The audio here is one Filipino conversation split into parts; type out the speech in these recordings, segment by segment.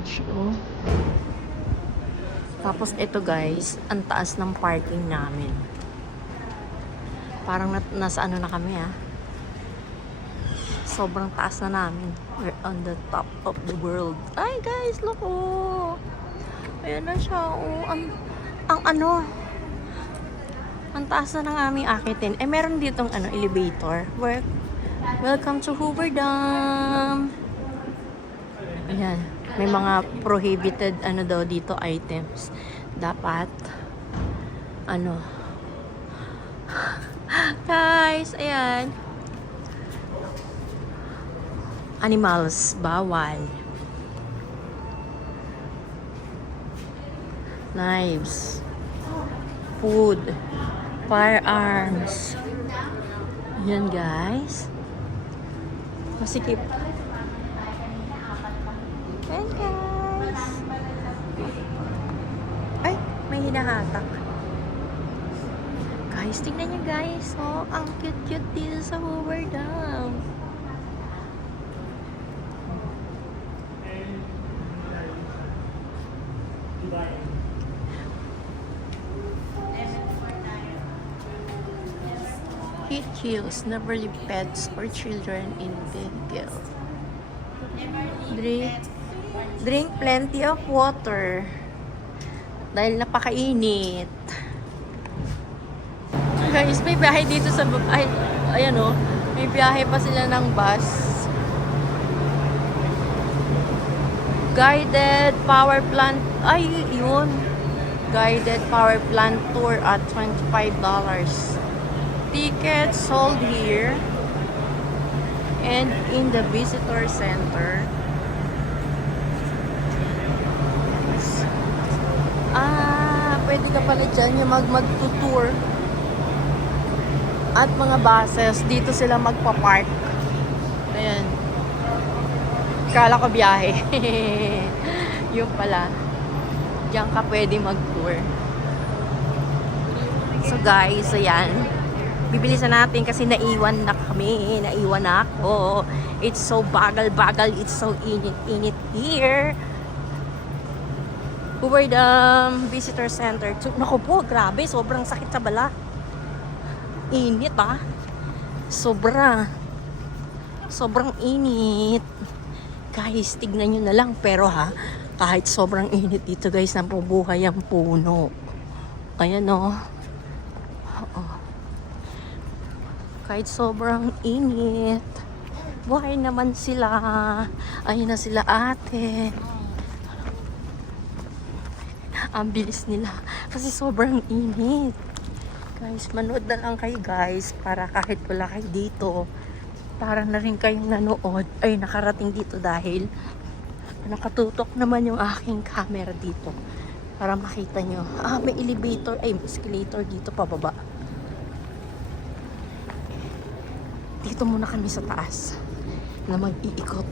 bridge, oh. Tapos ito guys, ang taas ng parking namin. Parang nasa ano na kami ah. Sobrang taas na namin. We're on the top of the world. Ay guys, look oh. Ayan na siya oh. Ang ano. Ang taas na ng aming akitin. Eh meron ditong ano, elevator. Welcome to Hoover Dam. Ayan. May mga prohibited ano daw dito items. Dapat ano. Guys, ayan. Animals, bawal. Knives. Food. Firearms. Yan guys. Masikip. Yan guys. Ay, may hinahatak. Guys, tingnan nyo guys. Oh, ang cute-cute dito sa Hoover Dam. Heat kills, never leave pets or children in vehicle. Drink plenty of water. Dahil napakainit. Guys, may biyahe dito sa ayan o. May biyahe pa sila ng bus. Guided power plant. Ay, yun. Guided power plant tour at $25. Tickets sold here and in the visitor center. Pwede ka pala dyan yung mag-tour. At mga buses, dito sila magpa-park. Ayan. Kala ko biyahe. Yung pala. Diyan ka pwede mag-tour. So guys, ayan. Bibilisan natin kasi naiwan na kami. Naiwan na ako. It's so bagal-bagal. It's so init-init here. Hoover Dam Visitor Center. Naku po, grabe. Sobrang sakit sa bala. Init ah. Sobrang init. Guys, tignan nyo na lang. Pero ha, kahit sobrang init dito guys, nabubuhay ang puno. Ayan o. Kahit sobrang init, buhay naman sila. Ayun na sila ate. Ang bilis nila kasi sobrang init. Guys, manood na lang kayo guys para kahit wala kayo dito, para na rin kayong nanood ay nakarating dito dahil nakatutok naman yung aking camera dito para makita nyo. May elevator, may escalator dito pababa. Dito muna kami sa taas na mag-iikot.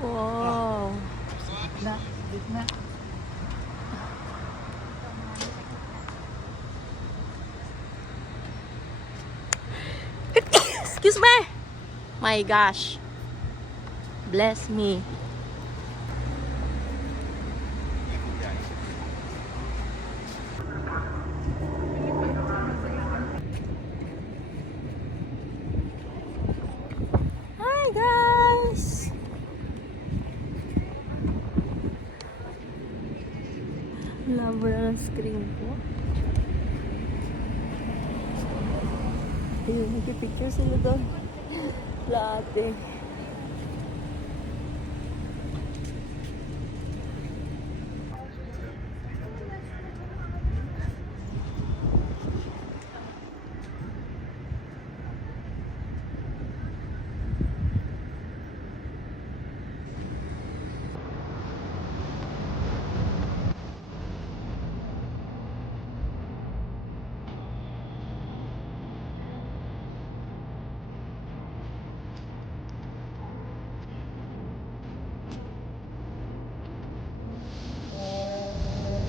Wow. Gitna. Excuse me. My gosh. Bless me. Hi guys. Labo na ng screen ko. Ayun, nagpipicture sila doon. Latte.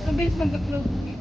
Mabilis mag-upload.